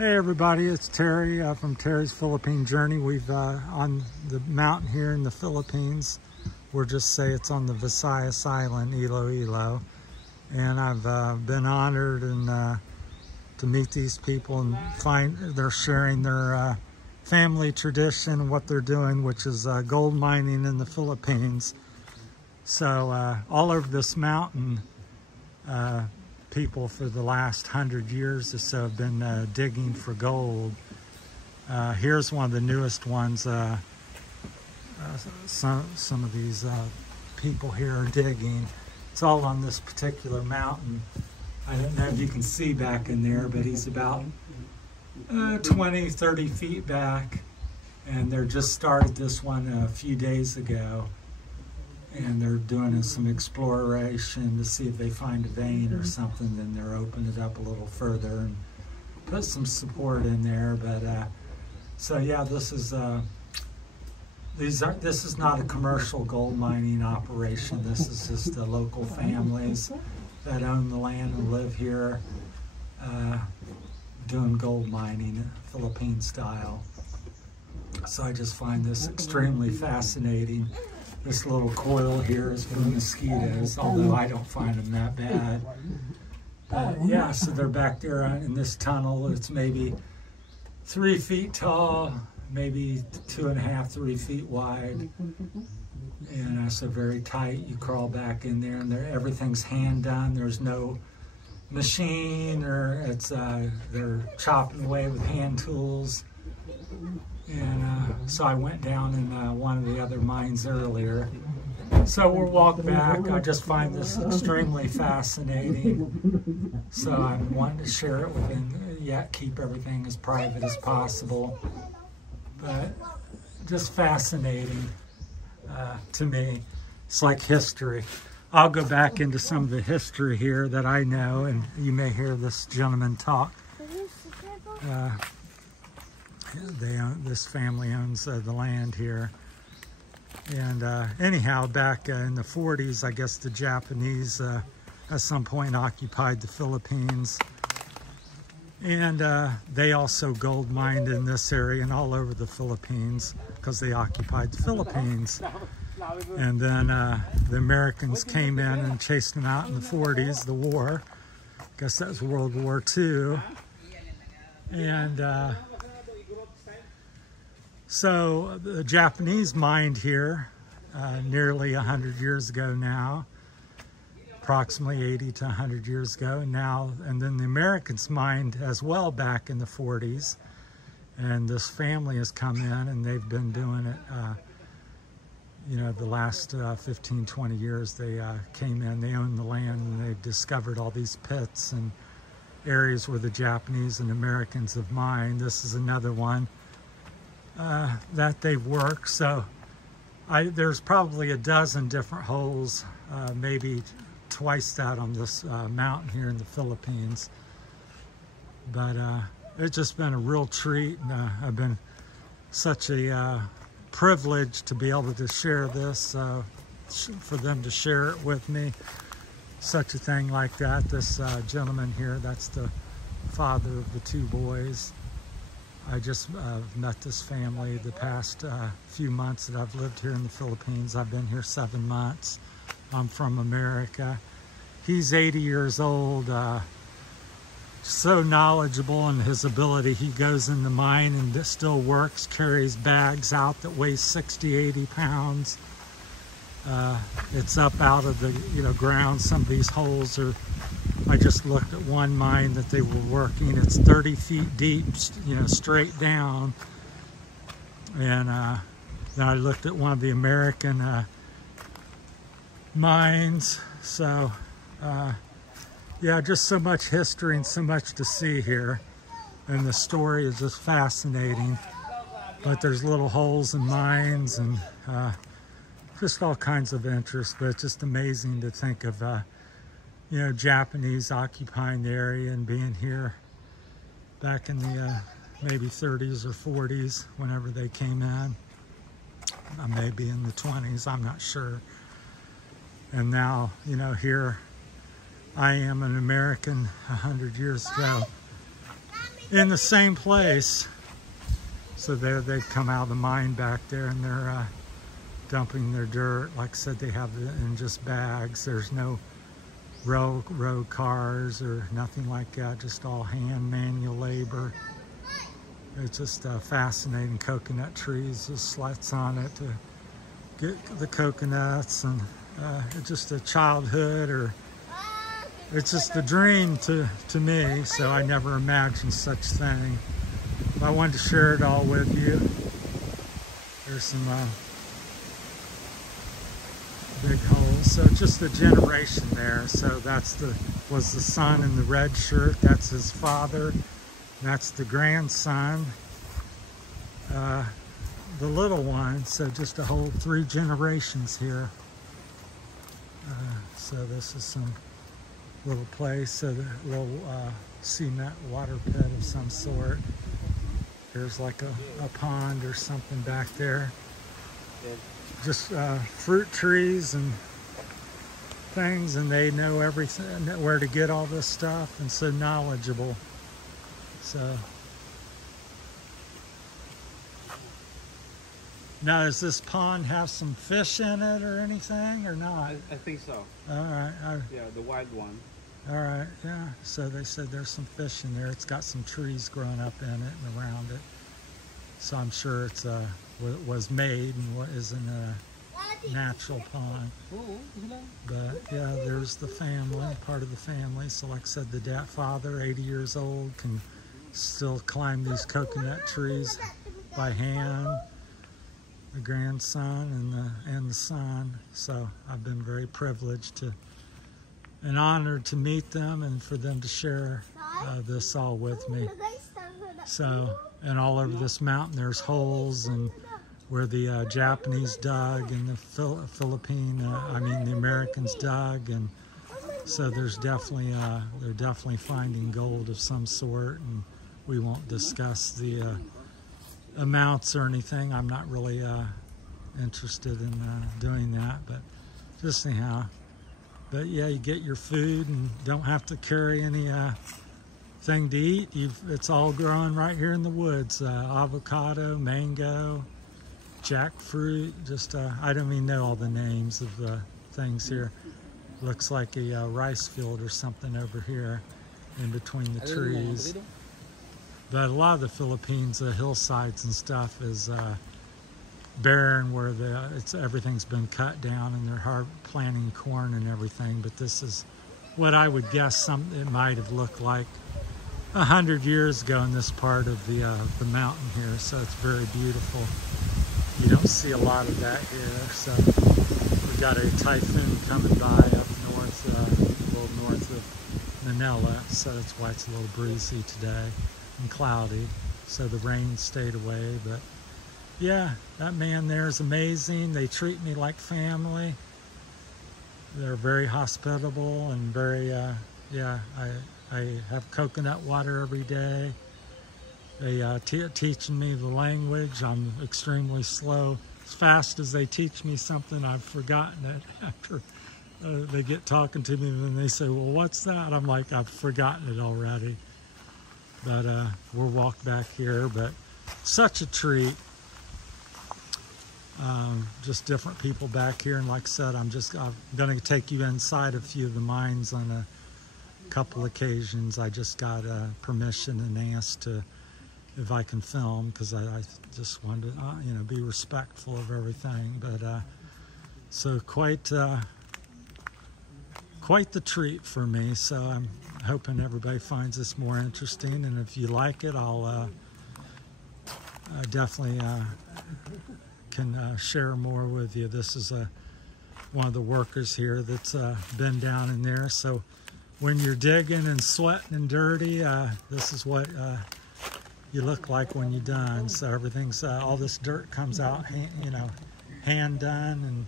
Hey everybody, it's Terry from Terry's Philippine Journey. We've on the mountain here in the Philippines. We'll just say it's on the Visayas island, Iloilo. And I've been honored and to meet these people and find they're sharing their family tradition, what they're doing, which is gold mining in the Philippines. So all over this mountain, people for the last 100 years or so have been digging for gold. Here's one of the newest ones. Some of these people here are digging. It's all on this particular mountain. I don't know if you can see back in there, but he's about 20, 30 feet back. And they just started this one a few days ago. And they're doing some exploration to see if they find a vein or something. Then they're opening it up a little further and put some support in there. But so yeah, this is not a commercial gold mining operation. This is just the local families that own the land and live here, doing gold mining, Philippine style. So I just find this extremely fascinating. This little coil here is for mosquitoes, although I don't find them that bad. Yeah, so they're back there in this tunnel. It's maybe 3 feet tall, maybe 2.5, 3 feet wide. And so very tight. You crawl back in there and everything's hand done. There's no machine or they're chopping away with hand tools. And so I went down in one of the other mines earlier. So we'll walk back. I just find this extremely fascinating. So I'm wanting to share it yet keep everything as private as possible. But just fascinating to me. It's like history. I'll go back into some of the history here that I know, and you may hear this gentleman talk. This family owns the land here. And anyhow, back in the 40s, I guess the Japanese at some point occupied the Philippines. And they also gold mined in this area and all over the Philippines because they occupied the Philippines. And then the Americans came in and chased them out in the 40s, the war. I guess that was World War II. And so the Japanese mined here nearly 100 years ago now, approximately 80 to 100 years ago and then the Americans mined as well back in the 40s. And this family has come in and they've been doing it, the last 15, 20 years. They came in, they own the land, and they've discovered all these pits and areas where the Japanese and Americans have mined. This is another one that they've worked. So there's probably a dozen different holes, maybe twice that on this mountain here in the Philippines. But it's just been a real treat, and I've been such a privilege to be able to share this, for them to share it with me. Such a thing like that. This gentleman here, that's the father of the two boys. I just met this family the past few months that I've lived here in the Philippines. I've been here 7 months. I'm from America. He's 80 years old, so knowledgeable in his ability. He goes in the mine and still works, carries bags out that weigh 60, 80 pounds. It's up out of the ground. Some of these holes are, I just looked at one mine that they were working. It's 30 feet deep, straight down. And then I looked at one of the American mines. So yeah, just so much history and so much to see here. And the story is just fascinating. But there's little holes in mines and just all kinds of interest. But it's just amazing to think of Japanese occupying the area and being here back in the maybe 30s or 40s, whenever they came in. Maybe in the 20s, I'm not sure. And now, here I am, an American 100 years ago. in the same place. So they've come out of the mine back there, and they're dumping their dirt. Like I said, they have it in just bags. There's no road cars or nothing like that, just all hand manual labor. It's just fascinating. Coconut trees, just slats on it to get the coconuts, and it's just a childhood, or it's just a dream to me. So I never imagined such thing. I wanted to share it all with you. There's some big holes. So just a generation there. So that's was the son in the red shirt. That's his father. That's the grandson. The little one. So just a whole 3 generations here. So this is some little place. So the little cement water pit of some sort. There's like a pond or something back there. Just fruit trees and things, and they know everything, where to get all this stuff, and so knowledgeable. So now, does this pond have some fish in it or anything, or not? I think so. All right. Yeah, the wild one. All right, yeah. So they said there's some fish in there. It's got some trees growing up in it and around it. So I'm sure it's was made and isn't a natural pond. But yeah, there's the family, part of the family. So like I said, the father, 80 years old, can still climb these coconut trees by hand. The grandson and the son. So I've been very privileged and honored to meet them, and for them to share this all with me. So, and all over this mountain there's holes, and where the Japanese dug and the the Americans dug, and so there's definitely they're definitely finding gold of some sort, and we won't discuss the amounts or anything. I'm not really interested in doing that, but just anyhow. But yeah, you get your food and don't have to carry any thing to eat. It's all growing right here in the woods. Avocado, mango, jackfruit. Just I don't even know all the names of the things here. Looks like a rice field or something over here in between the trees. But a lot of the Philippines, the hillsides and stuff is barren, where everything's been cut down, and they're planting corn and everything. But this is what I would guess it might have looked like 100 years ago in this part of the mountain here. So it's very beautiful. You don't see a lot of that here. So we've got a typhoon coming by up north, a little north of Manila. So that's why it's a little breezy today and cloudy. So the rain stayed away. But yeah, that man there is amazing. They treat me like family. They're very hospitable and very, yeah, I have coconut water every day. They teaching me the language. I'm extremely slow. As fast as they teach me something, I've forgotten it after they get talking to me, and they say, well, what's that? I'm like, I've forgotten it already. But we'll walk back here, but such a treat. Just different people back here, and like I said, I'm going to take you inside a few of the mines on a couple occasions. I just got permission and asked if I can film, because I just wanted to be respectful of everything. But so quite the treat for me. So I'm hoping everybody finds this more interesting, and if you like it, I'll definitely can share more with you. This is one of the workers here that's been down in there. So when you're digging and sweating and dirty, this is what you look like when you're done. So everything's all this dirt comes out, hand done, and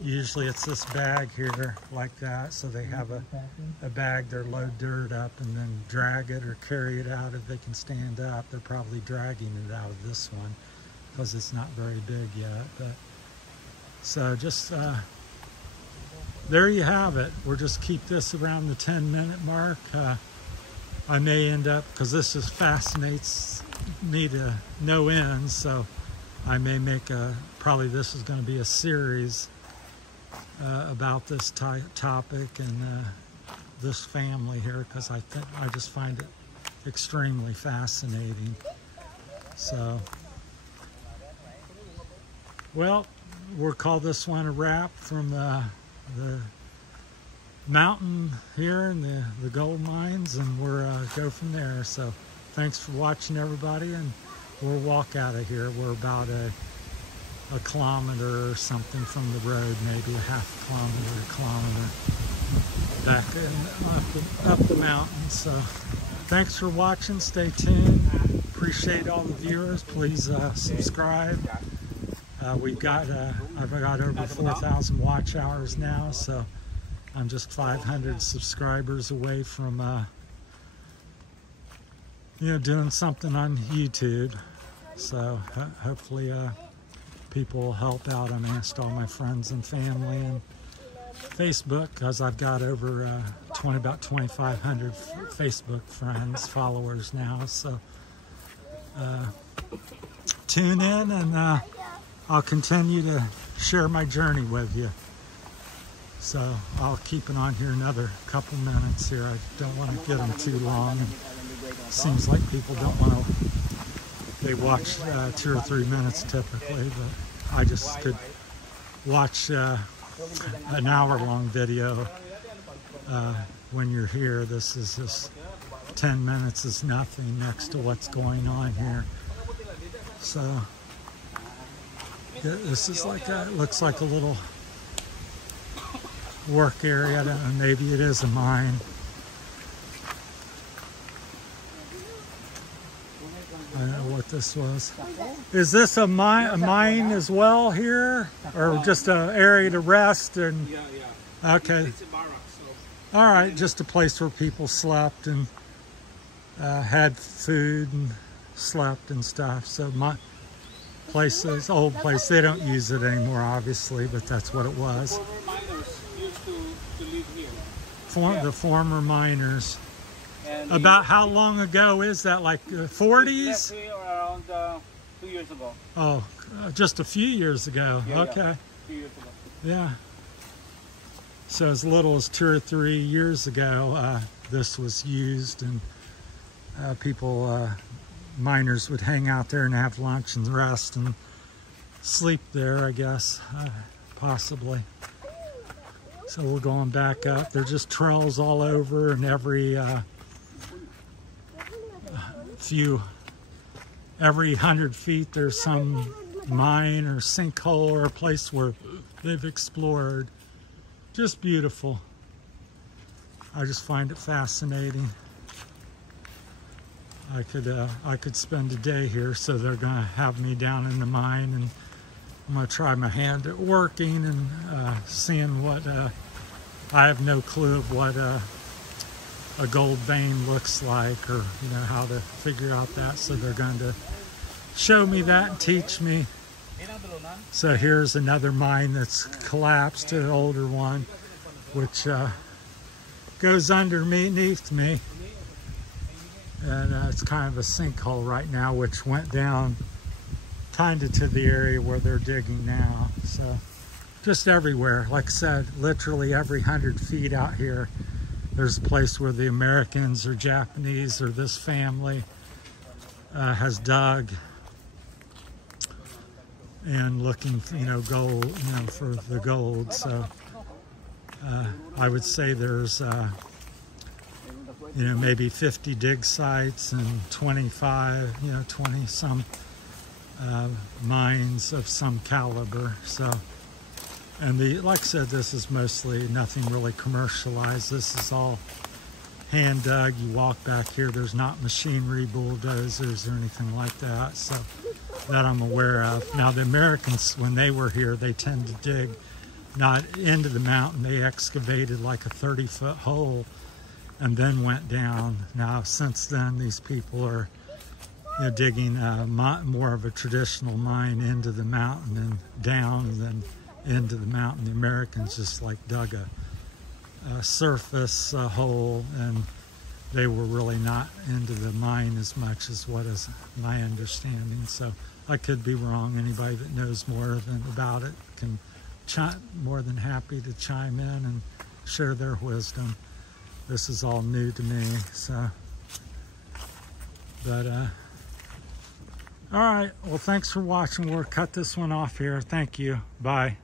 usually it's this bag here like that. So they have a bag, they load dirt up and then drag it or carry it out if they can stand up. They're probably dragging it out of this one because it's not very big yet. But so just there you have it. We'll just keep this around the 10-minute mark. I may end up, because this just fascinates me to no end, so I may make probably this is going to be a series about this topic and this family here, because I just find it extremely fascinating. So, well, we'll call this one a wrap from the mountain here and the gold mines, and we'll go from there. So thanks for watching, everybody, and we'll walk out of here. We're about a kilometer or something from the road, maybe a half kilometer back up the mountain. So thanks for watching. Stay tuned. Appreciate all the viewers. Please subscribe. I've got over 4,000 watch hours now, so I'm just 500 subscribers away from doing something on YouTube. So hopefully people will help out. I'm asked all my friends and family and Facebook, because I've got over about 2,500 Facebook friends, followers now. So tune in, and I'll continue to share my journey with you. So I'll keep it on here another couple minutes here. I don't want to get them too long. It seems like people don't want to, they watch 2 or 3 minutes typically, but I just could watch an hour-long video when you're here. This is just 10 minutes is nothing next to what's going on here. So this is like it looks like a little work area. I don't know, maybe it is a mine. I don't know what this was. Is this a mine as well here, or just an area to rest? And yeah. Okay. It's a barracks, so. All right, just a place where people slept and had food and slept and stuff. So my places, old place, they don't use it anymore, obviously, but that's what it was. Former miners used to live here. The former miners. And About how long ago is that? Like 40s? left here around 2 years ago. Oh, just a few years ago. Yeah, Okay. yeah, 2 years ago. Yeah. So as little as 2 or 3 years ago, this was used, and people, miners would hang out there and have lunch and rest and sleep there, I guess, possibly. So we're going back up. There's just trails all over, and every 100 feet there's some mine or sinkhole or a place where they've explored. Just beautiful. I just find it fascinating. I could spend a day here. So they're gonna have me down in the mine, and I'm gonna try my hand at working and seeing what I have no clue of what a gold vein looks like, or how to figure out that. So they're going to show me that and teach me. So here's another mine that's collapsed, an older one, which goes underneath me, and it's kind of a sinkhole right now, which went down kind of to the area where they're digging now. So just everywhere, like I said, literally every 100 feet out here there's a place where the Americans or Japanese or this family has dug and looking for, gold, for the gold. So I would say there's, maybe 50 dig sites and 25, 20 some mines of some caliber. So, and like I said, this is mostly nothing really commercialized. This is all hand dug. You walk back here, there's not machinery, bulldozers or anything like that. So that I'm aware of. Now the Americans, when they were here, they tend to dig not into the mountain. They excavated like a 30-foot hole and then went down. Now since then, these people are digging more of a traditional mine into the mountain and down than into the mountain. The Americans just like dug a surface hole and they were really not into the mine as much as what is my understanding. So I could be wrong. Anybody that knows more about it can more than happy to chime in and share their wisdom. This is all new to me, so. But, all right. Well, thanks for watching. We'll cut this one off here. Thank you. Bye.